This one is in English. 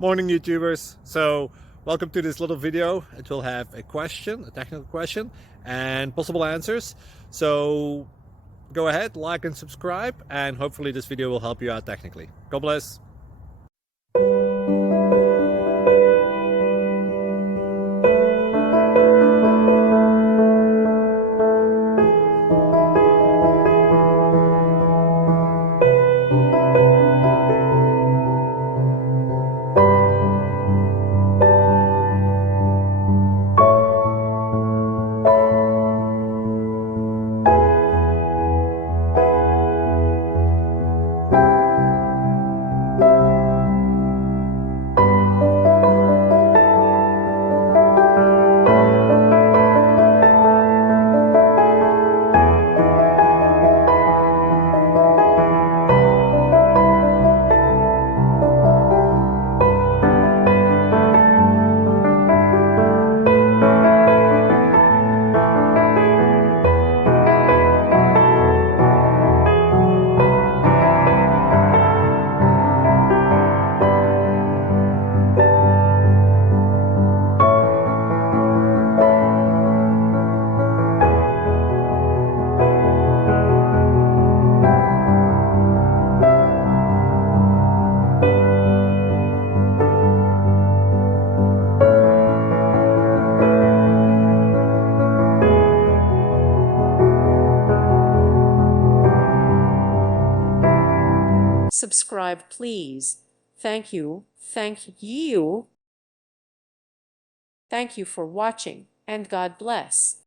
Morning, YouTubers. So welcome to this little video. It will have a question, a technical question, and possible answers. So go ahead, like and subscribe, and hopefully this video will help you out technically. God bless. Subscribe, please. Thank you. Thank you. Thank you for watching, and God bless.